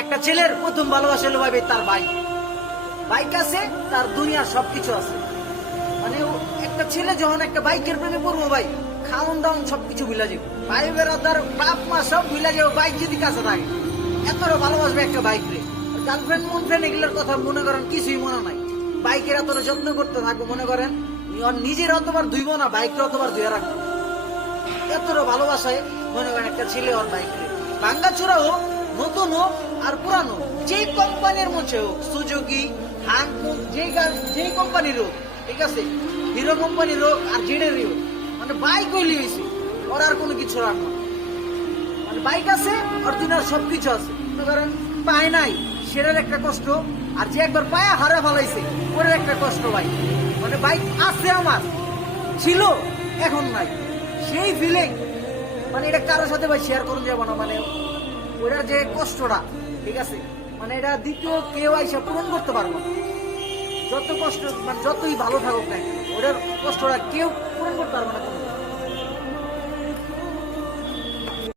একটা ছেলের প্রথম ভালোবাসা হলো ভাই তার বাইক। বাইক আছে, তার দুনিয়ার সবকিছু আছে। মানে একটা ছেলে যখন একটা বাইকের প্রেমে পড়বো ভাই, খাওন দাওন সবকিছু ভুলা যাবো, ভাই বেড়াদার বাপ মা সব ভুলা যাবো, বাইক যদি কাছে থাকে। এতটা ভালোবাসবে একটা বাইক রে। গার্লফ্রেন্ড মন ফ্রেন্ড এগুলোর কথা মনে করেন কিছুই মনে নাই। বাইকের এতটা যত্ন করতে থাকবো, মনে করেন নিজের অতবার ধুইব না, বাইকের অতবার ধুয়ে রাখবো। এতটা ভালোবাসায় মনে করেন একটা ছেলে ওর বাইক রে। ভাঙ্গা চূড়া হোক, নতুন হোক আর পুরানো, যে কোম্পানির মধ্যে হোক, সুজুকি হানকুন, যে কোম্পানির হোক, ঠিক আছে, হিরো কোম্পানির হোক আর জেডেরই হোক, মানে বাইক হইলে হয়েছে, ওর আর কোনো কিছু রাখবো না। মানে বাইক আছে আর দুনিয়ার সবকিছু আছে। মনে করেন পায় নাই, সেটার একটা কষ্ট, আর যে একবার পায়া হারা ফেলাইছে ওটার একটা কষ্ট ভাই। মানে বাইক আছে আমার, ছিল, এখন নাই, সেই ফিলিং মানে এটা কারোর সাথে ভাই শেয়ার করুন যাবো না। মানে ওটার যে কষ্টটা, ঠিক আছে, মানে এটা দ্বিতীয় কেউ আইসা পূরণ করতে পারবো না। যত কষ্ট মানে যতই ভালো থাকুক না, ওটার কষ্টটা কেউ পূরণ করতে পারবো না।